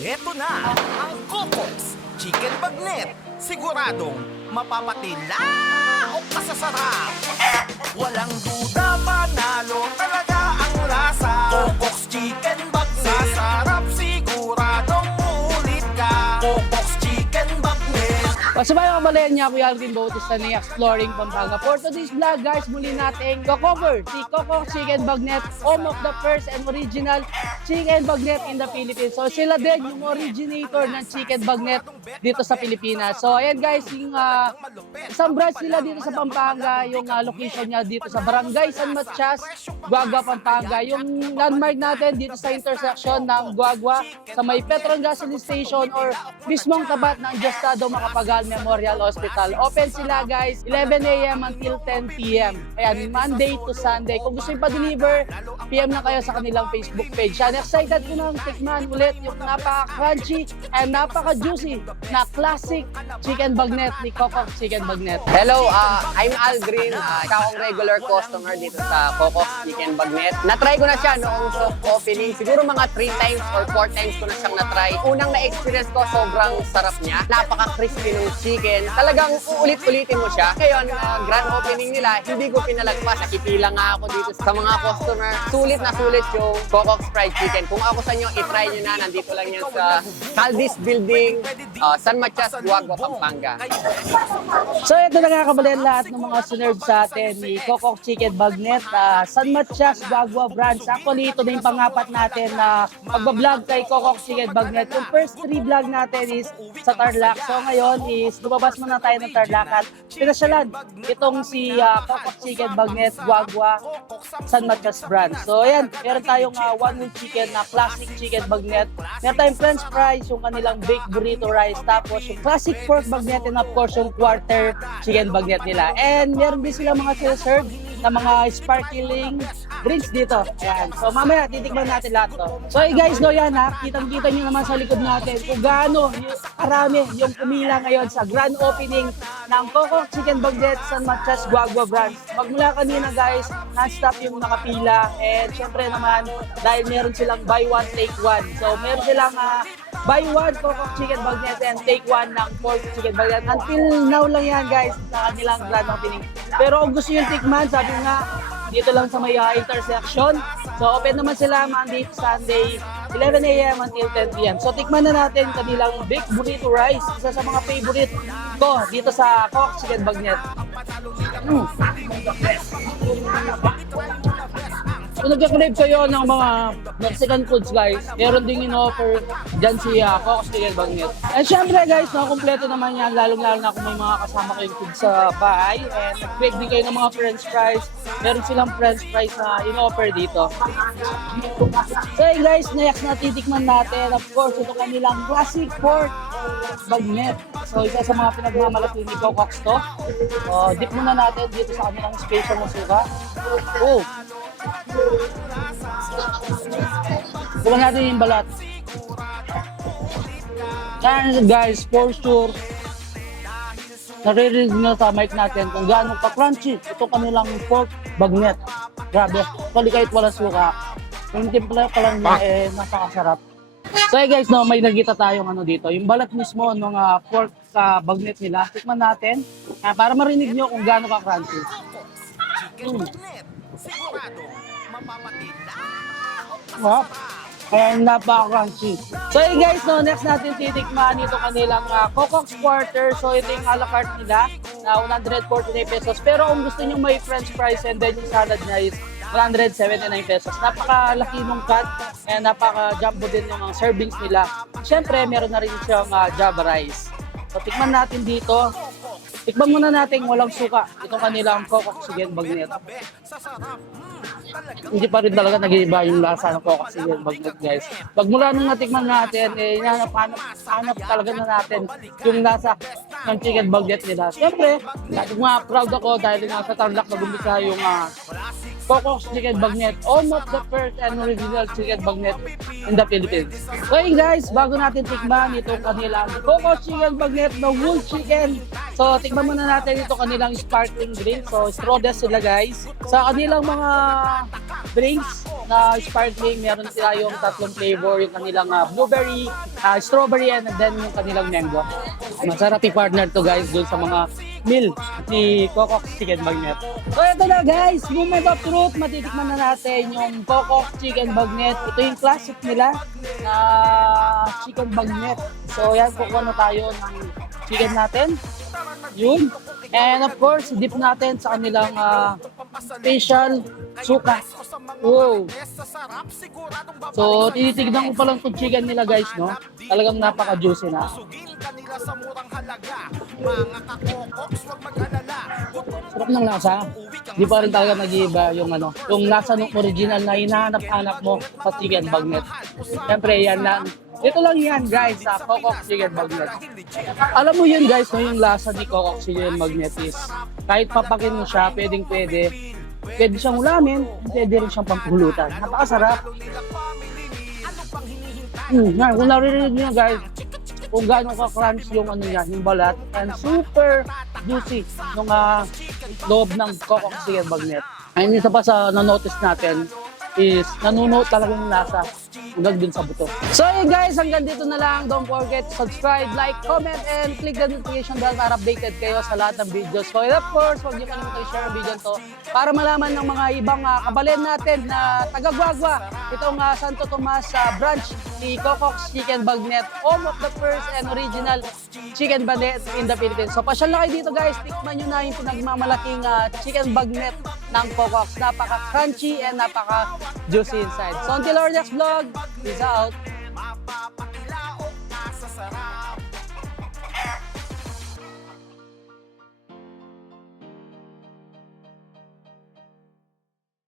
Eto na ang Coco's Chicken Bagnet. Siguradong mapapatila o kasasarap. Walang duda, panalo talaga ang lasa. Coco's Chicken Bagnet. Sasarap, siguradong uulit ka. Coco's Chicken Bagnet. Pasabay kabalayan niya, Kuya Alvin Bautista ni Exploring Pampanga. For today's vlog, guys, muli natin cover si Coco's Chicken Bagnet, home of the first and original Chicken Bagnet in the Philippines. So sila din yung originator ng Chicken Bagnet dito sa Pilipinas. So ayan guys, yung isang branch nila dito sa Pampanga, yung location niya dito sa Barangay San Matias, Guagua, Pampanga. Yung landmark natin dito sa intersection ng Guagua sa may Petron Gasoline Station or mismong tapat ng Diosdado Macapagal Memorial Hospital. Open sila guys, 11 a.m. until 10 p.m. Ayan, Monday to Sunday. Kung gusto yung pa-deliver, PM na kayo sa kanilang Facebook page. Yan, excited ko nang tikman ulit yung napaka-crunchy and napaka-juicy na classic chicken bagnet ni Coco's Chicken Bagnet. Hello, I'm Al Green. Isa akong regular customer dito sa Coco's Chicken Bagnet. Na-try ko na siya noong soft opening. Siguro mga 3 times or 4 times ko na siyang na-try. Unang na-experience ko, sobrang sarap niya. Napaka-crispy ng chicken. Talagang uulit-ulitin mo siya. Ngayon, grand opening nila, hindi ko pinalagpas. Nakipila nga ako dito sa mga customer. Sulit na sulit yung Coco's Fried Chicken. Kung ako sa inyo, itry nyo na. Nandito lang yan sa Caldis Building, San Matias, Guagua, Pampanga. So ito na nga kabalayan lahat ng mga sinerve sa atin ni Coco's Chicken Bagnet, San Matias, Guagua branch. Actually, ito na yung pangapat natin na magbablog kay Coco's Chicken Bagnet. Yung first 3 vlog natin is sa Tarlac. So ngayon is lumabas muna tayo ng Tarlac at pinasyalan itong si Coco's Chicken Bagnet, Guagua, San Matias branch. So ayan, meron tayong one whole chicken na classic chicken bagnet. Meron tayong french fries, yung kanilang baked burrito rice, tapos yung classic pork bagnet, and of course yung quarter chicken bagnet nila. And meron din sila mga serve na mga sparkling drinks dito. Ayan. So mamaya titikman natin lahat to. So guys, no yan ha, kitang-kita nyo naman sa likod natin kung gaano karami yung pumila ngayon sa grand opening ng Coco's Chicken Bagnet San Matias, Guagua branch. Magmula kanina guys, non-stop yung nakapila, and syempre naman dahil meron silang buy one take one. So meron silang buy one Coco's Chicken Bagnet and take one ng pork chicken bagnet. Until now lang yan guys sa kanilang grand opening. Pero kung gusto yung tikman, sabi nga dito lang sa may intersection. So open naman sila Monday to Sunday, 11 a.m. until 10 p.m. So tikman na natin kanilang baked burrito rice, isa sa mga favorite ko dito sa Coco's Chicken Bagnet. Kung nagka-crave kayo ng mga Mexican foods guys, meron ding in-offer dyan si Coco's Chicken Bagnet. And syempre guys, kompleto naman yan, lalong-lalo na kung may mga kasama kayong food sa bahay. And nag-crave din kayo ng mga french fries, meron silang french fries na in-offer dito. So hey guys, next na titikman natin, of course, ito kanilang classic pork bagnet. So isa sa mga pinagmamalaki ni Coco's to. So dip muna natin dito sa kanilang special na suka. Oh! Kuha natin yung balat. Yan guys, for sure naririnig nyo sa mic natin kung gaano ka-crunchy ito kanilang pork bagnet. Grabe, kali kahit wala suka, yung timpla pa lang niya napakasarap. So hey guys, no, may nagkita tayong dito, yung balat mismo ng pork bagnet nila. Tikman natin para marinig nyo kung gaano ka-crunchy. Chicken Bagnet. Sigurado mapapatila o Wow. kasasarap. And napaka-crunchy. So hey guys, no, next natin titikman ito kanilang Coco's Quarter. So ito yung a la carte nila na 149 pesos. Pero kung gusto nyo may french fries and then yung salad niya is 179 pesos. Napakalaki nung cut and napaka-jumbo din yung servings nila. Siyempre, meron na rin siyang Java rice. So tikman natin dito. Tikman muna natin walang suka. Ito kanilang Coco's Chicken Bagnet. Hindi pa rin talaga nag-iiba yung lasa ng Coco's Chicken Bagnet guys. Pag mula nung natikman natin, hanap talaga na natin yung lasa ng chicken bagnet nila. Siyempre, mga proud ako dahil nga sa Tarlac na gumpisa yung Coco's Chicken Bagnet, home of the first and original chicken bagnet in the Philippines. Okay guys, bago natin tikman itong kanilang Coco's Chicken Bagnet na whole chicken. So tikman muna natin ito kanilang sparkling drink. So strawless sila guys. Sa kanilang mga drinks na sparkling, meron sila yung tatlong flavor, yung kanilang blueberry, strawberry, and then yung kanilang mango. Masarap i-partner to guys dun sa mga meal ni Coco's Chicken Bagnet. So ito na guys, moment of truth, matitikman na natin yung Coco's Chicken Bagnet. Ito yung classic nila na chicken bagnet. So yan, kukuha na tayo ng chicken natin. Yun. And of course, dip natin sa kanilang special suka. Wow. So, tinitignan ko pa lang itong chicken nila guys, no? Talagang napaka-juicy na. Sarap ng lasa. Di pa rin talaga nag-iiba yung ano, yung lasa ng original na hinahanap-hanap mo sa chicken bagnet. Siyempre, yan lang. Ito lang yan guys sa Coco's Chicken Bagnet. Alam mo yun guys, no, yung lasa ni Coco's Chicken Bagnet is kahit papakin mo siya, pwede siyang ulamin, pwede rin siyang pampulutan. Napakasarap. Kung naririnig nyo guys, kung gaano ka-crunch yung ano niya, yung balat, and super juicy yung loob ng Coco's Chicken Bagnet. And isa pa sa na-notice natin is nanuno talaga yung lasa hanggang dun sa buto. So yun guys, hanggang dito na lang. Don't forget to subscribe, like, comment, and click the notification bell para updated kayo sa lahat ng videos ko. And of course, huwag niyo kalimutan i-share ang video to para malaman ng mga ibang kabalen natin na taga-Guagua. Itong Santo Tomas branch ni Coco's Chicken Bagnet, home of the first and original chicken bagnet in the Philippines. So pasyal na kayo dito guys, tikman nyo na yung pinagmamalaking chicken bagnet ng Coco's. Napaka-crunchy and napaka-juicy inside. So until our next vlog, peace out!